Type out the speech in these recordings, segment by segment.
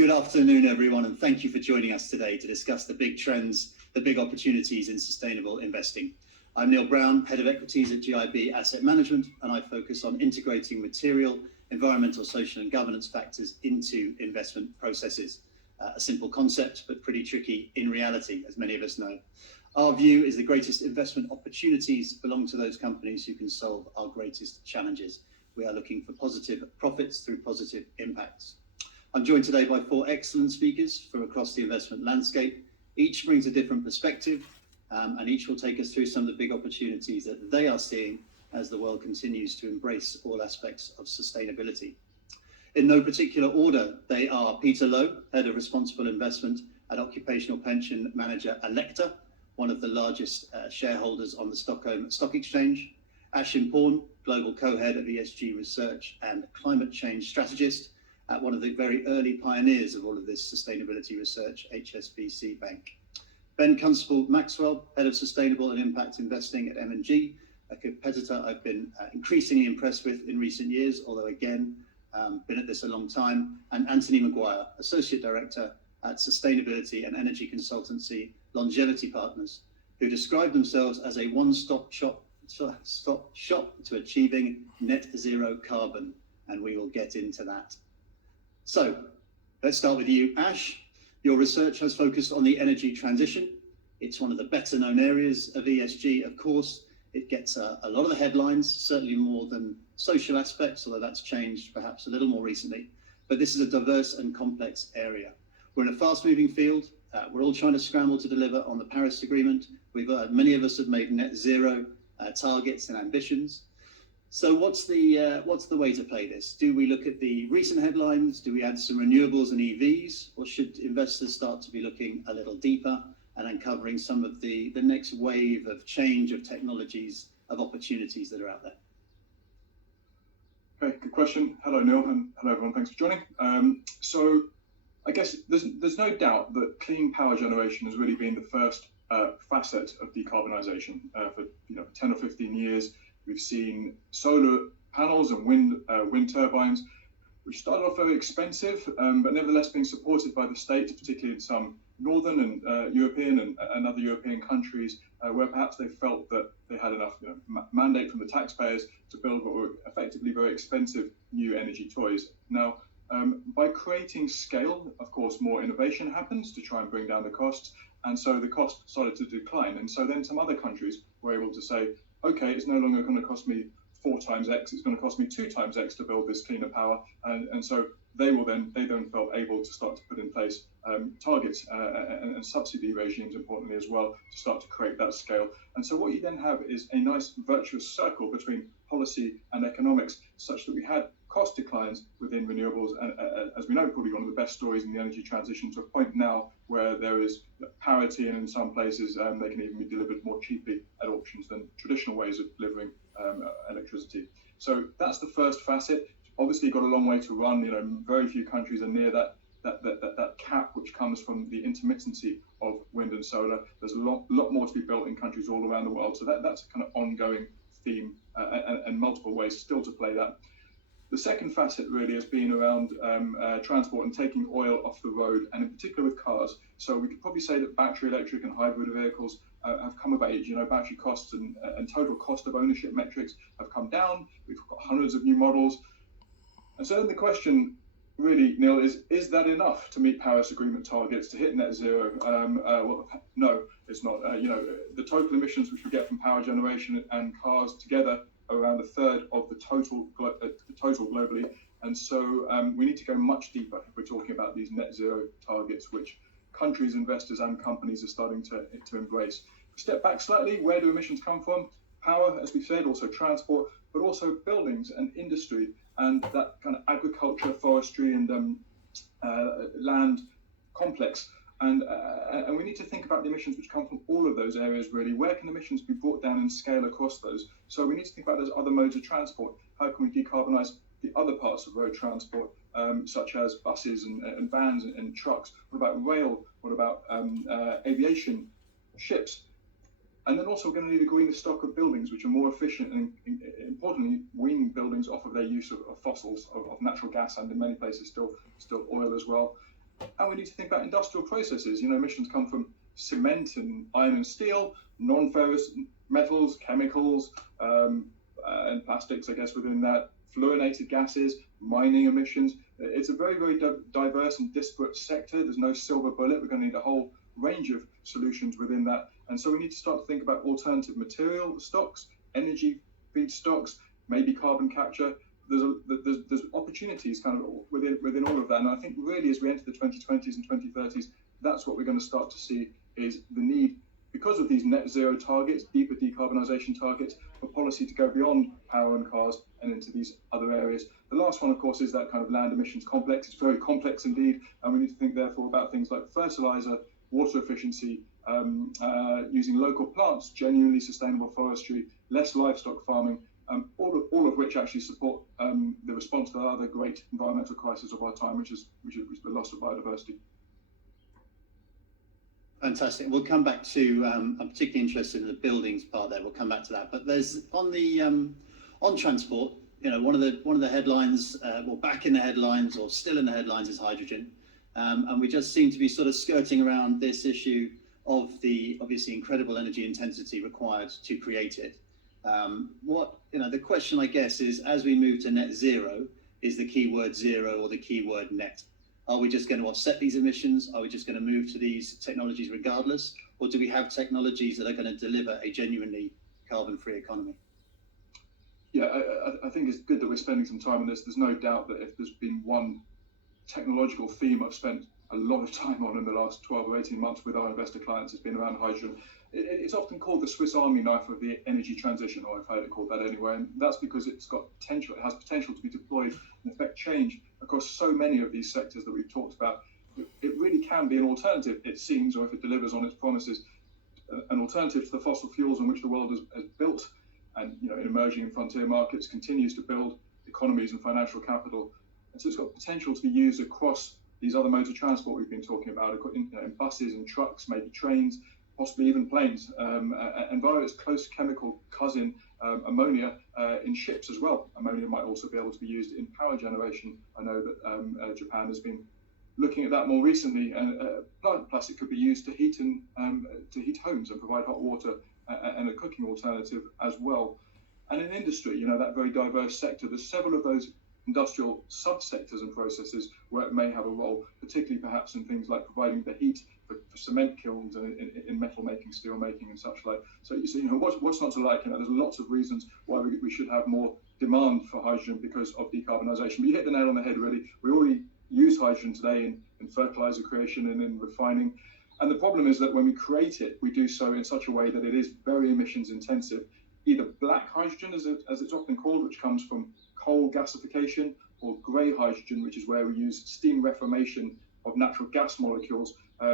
Good afternoon, everyone, and thank you for joining us today to discuss the big trends, the big opportunities in sustainable investing. I'm Neil Brown, Head of Equities at GIB Asset Management, and I focus on integrating material, environmental, social and governance factors into investment processes. A simple concept, but pretty tricky in reality, as many of us know. Our view is the greatest investment opportunities belong to those companies who can solve our greatest challenges. We are looking for positive profits through positive impacts. I'm joined today by four excellent speakers from across the investment landscape. Each brings a different perspective, and each will take us through some of the big opportunities that they are seeing as the world continues to embrace all aspects of sustainability. In no particular order, they are Peter Lowe, Head of Responsible Investment at occupational pension manager Alecta, one of the largest shareholders on the Stockholm Stock Exchange; Ashim Paun, Global Co-Head of ESG Research and Climate Change Strategist at one of the very early pioneers of all of this sustainability research, HSBC Bank; Ben Constable-Maxwell, Head of Sustainable and Impact Investing at M&G, a competitor I've been increasingly impressed with in recent years, although again, been at this a long time; and Anthony Maguire, Associate Director at sustainability and energy consultancy Longevity Partners, who describe themselves as a one-stop shop to achieving net zero carbon, and we will get into that. So let's start with you, Ash. Your research has focused on the energy transition. It's one of the better known areas of ESG, of course. It gets a lot of the headlines, certainly more than social aspects, although that's changed perhaps a little more recently. But this is a diverse and complex area. We're in a fast-moving field. We're all trying to scramble to deliver on the Paris Agreement. Many of us have made net zero targets and ambitions. So what's the way to play this? Do we look at the recent headlines? Do we add some renewables and EVs? Or should investors start to be looking a little deeper and uncovering some of the next wave of change of technologies, of opportunities that are out there? Okay, good question. Hello, Neil, and hello, everyone. Thanks for joining. So I guess there's no doubt that clean power generation has really been the first facet of decarbonisation. For 10 or 15 years, we've seen solar panels and wind turbines, which started off very expensive, but nevertheless being supported by the state, particularly in some northern and European and other European countries, where perhaps they felt that they had enough mandate from the taxpayers to build what were effectively very expensive new energy toys. Now, by creating scale, of course, more innovation happens to try and bring down the costs, and so the cost started to decline. And so then some other countries were able to say, okay, it's no longer going to cost me 4 times X, it's going to cost me 2 times X to build this cleaner power. And so they then felt able to start to put in place targets and subsidy regimes, importantly as well, to start to create that scale. And so what you then have is a nice virtuous circle between policy and economics, such that we had cost declines within renewables, and as we know, probably one of the best stories in the energy transition, to a point now where there is parity, and in some places they can even be delivered more cheaply at auctions than traditional ways of delivering electricity. So that's the first facet. Obviously got a long way to run. Very few countries are near that cap which comes from the intermittency of wind and solar. There's a lot more to be built in countries all around the world. So that's a kind of ongoing theme, and multiple ways still to play that. The second facet really has been around transport and taking oil off the road, and in particular with cars. So we could probably say that battery electric and hybrid vehicles have come of age. Battery costs and total cost of ownership metrics have come down. We've got hundreds of new models. And so then the question really, Neil, is that enough to meet Paris Agreement targets, to hit net zero? Well, no, it's not. The total emissions which we get from power generation and cars together are around a third of the total globally. And so we need to go much deeper if we're talking about these net zero targets, which countries, investors and companies are starting to embrace. Step back slightly, where do emissions come from? Power, as we said, also transport, but also buildings and industry, and that kind of agriculture, forestry and land complex. And we need to think about the emissions which come from all of those areas, really. Where can emissions be brought down in scale across those? So we need to think about those other modes of transport. How can we decarbonise the other parts of road transport, such as buses and vans and trucks? What about rail? What about aviation, ships? And then also we're going to need a greener stock of buildings which are more efficient and, importantly, weaning buildings off of their use of fossils, of natural gas, and in many places still oil as well. And we need to think about industrial processes. Emissions come from cement and iron and steel, non-ferrous metals, chemicals, and plastics, I guess, within that, fluorinated gases, mining emissions. It's a very, very diverse and disparate sector. There's no silver bullet. We're going to need a whole range of solutions within that. And so we need to start to think about alternative material stocks, energy feedstocks, maybe carbon capture. There's opportunities kind of within all of that. And I think really as we enter the 2020s and 2030s, that's what we're going to start to see is the need, because of these net zero targets, deeper decarbonisation targets, for policy to go beyond power and cars and into these other areas. The last one, of course, is that kind of land emissions complex. It's very complex indeed, and we need to think, therefore, about things like fertiliser, water efficiency, using local plants, genuinely sustainable forestry, less livestock farming, all of which actually support the response to the other great environmental crisis of our time, which is the loss of biodiversity. Fantastic. We'll come back to. I'm particularly interested in the buildings part there. We'll come back to that. But there's on the on transport. One of the headlines, well, back in the headlines or still in the headlines, is hydrogen, and we just seem to be sort of skirting around this issue of the obviously incredible energy intensity required to create it. The question, I guess, is as we move to net zero, is the keyword zero or the keyword net? Are we just going to offset these emissions? Are we just going to move to these technologies regardless? Or do we have technologies that are going to deliver a genuinely carbon-free economy? Yeah, I think it's good that we're spending some time on this. There's no doubt that if there's been one technological theme I've spent a lot of time on in the last 12 or 18 months with our investor clients, it's been around hydrogen. It's often called the Swiss Army knife of the energy transition, or I've heard it called that anyway, and that's because it has potential to be deployed and affect change across so many of these sectors that we've talked about. It really can be an alternative, it seems, or if it delivers on its promises, an alternative to the fossil fuels on which the world has built, and in emerging and frontier markets continues to build economies and financial capital. And so it's got potential to be used across these other modes of transport we've been talking about, in buses and trucks, maybe trains, possibly even planes, and via its close chemical cousin, ammonia, in ships as well. Ammonia might also be able to be used in power generation. I know that Japan has been looking at that more recently, and plastic could be used to heat homes and provide hot water and a cooking alternative as well. And in industry, that very diverse sector, there's several of those industrial subsectors and processes where it may have a role, particularly perhaps in things like providing the heat for cement kilns and in metal making, steel making, and such like. So what's not to like? There's lots of reasons why we should have more demand for hydrogen because of decarbonisation. But you hit the nail on the head, really. We already use hydrogen today in fertilizer creation and in refining. And the problem is that when we create it, we do so in such a way that it is very emissions intensive. Either black hydrogen, as it's often called, which comes from coal gasification, or grey hydrogen, which is where we use steam reformation of natural gas molecules.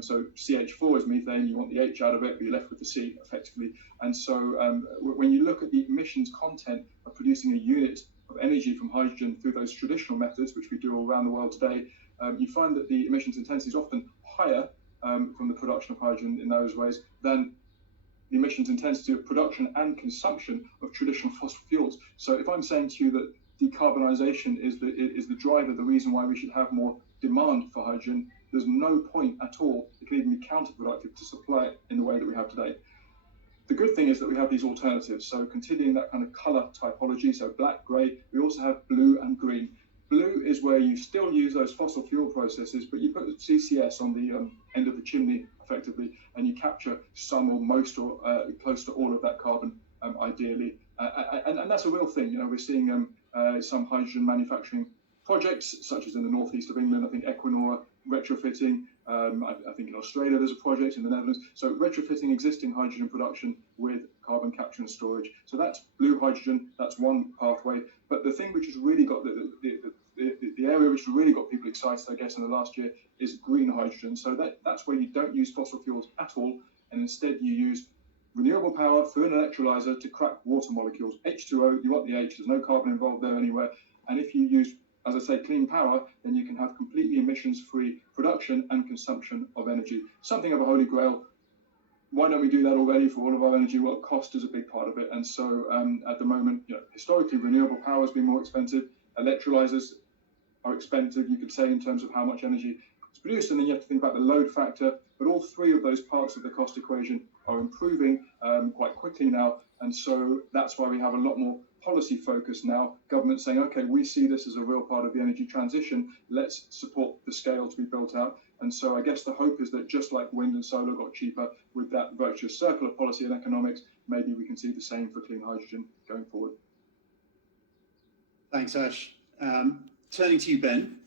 So CH4 is methane, you want the H out of it, but you're left with the C effectively. And so when you look at the emissions content of producing a unit of energy from hydrogen through those traditional methods, which we do all around the world today, you find that the emissions intensity is often higher from the production of hydrogen in those ways than the emissions intensity of production and consumption of traditional fossil fuels. So if I'm saying to you that decarbonisation is the driver, the reason why we should have more demand for hydrogen, there's no point at all. It can even be counterproductive to supply it in the way that we have today. The good thing is that we have these alternatives. So continuing that kind of colour typology, so black, grey, we also have blue and green. Blue is where you still use those fossil fuel processes, but you put CCS on the end of the chimney effectively, and you capture some or most or close to all of that carbon, ideally. And that's a real thing. We're seeing some hydrogen manufacturing projects, such as in the northeast of England. I think Equinor retrofitting. I think in Australia there's a project, in the Netherlands. So retrofitting existing hydrogen production with carbon capture and storage. So that's blue hydrogen. That's one pathway. But the thing which has really got the area which has really got people excited, I guess, in the last year is green hydrogen. So that's where you don't use fossil fuels at all, and instead you use renewable power through an electrolyzer to crack water molecules. H2O, you want the H, there's no carbon involved there anywhere. And if you use, as I say, clean power, then you can have completely emissions-free production and consumption of energy. Something of a holy grail. Why don't we do that already for all of our energy? Well, cost is a big part of it. And so at the moment, historically, renewable power has been more expensive. Electrolyzers are expensive, you could say, in terms of how much energy it's produced, and then you have to think about the load factor. But all three of those parts of the cost equation are improving quite quickly now, and so that's why we have a lot more policy focus now. Government saying, okay, we see this as a real part of the energy transition. Let's support the scale to be built out. And so I guess the hope is that just like wind and solar got cheaper with that virtuous circle of policy and economics, maybe we can see the same for clean hydrogen going forward. Thanks, Ash. Turning to you, Ben.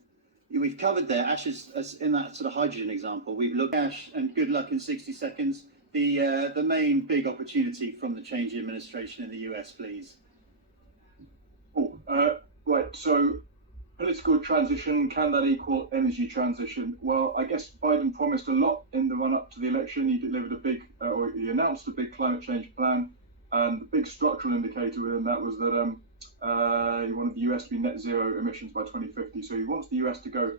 We've covered there, Ash, as in that sort of hydrogen example. We've looked, Ash, and good luck in 60 seconds. The main big opportunity from the change in administration in the US, please. Right. So, political transition, can that equal energy transition? Well, I guess Biden promised a lot in the run-up to the election. He delivered he announced a big climate change plan, and the big structural indicator within that was that he wanted the US to be net zero emissions by 2050. So he wants the US to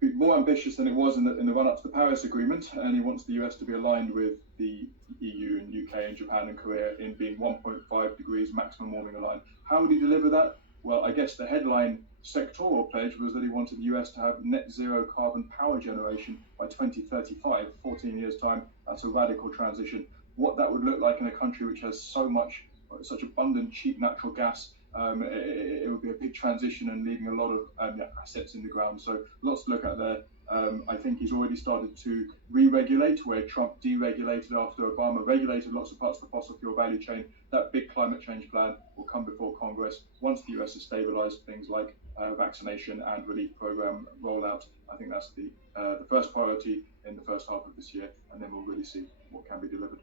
be more ambitious than it was in the run-up to the Paris Agreement, and he wants the US to be aligned with the EU and UK and Japan and Korea in being 1.5 degrees maximum warming aligned. How would he deliver that? Well, I guess the headline sectoral pledge was that he wanted the US to have net zero carbon power generation by 2035, 14 years time. That's a radical transition. What that would look like in a country which has such abundant cheap natural gas, it would be a big transition and leaving a lot of assets in the ground. So lots to look at there. I think he's already started to re-regulate where Trump deregulated after Obama regulated lots of parts of the fossil fuel value chain. That big climate change plan will come before Congress once the US has stabilized things like vaccination and relief program rollout. I think that's the first priority in the first half of this year, and then we'll really see what can be delivered.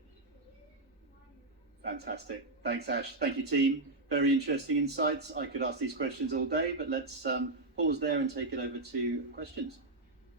Fantastic. Thanks, Ash. Thank you, team. Very interesting insights. I could ask these questions all day, but let's pause there and take it over to questions.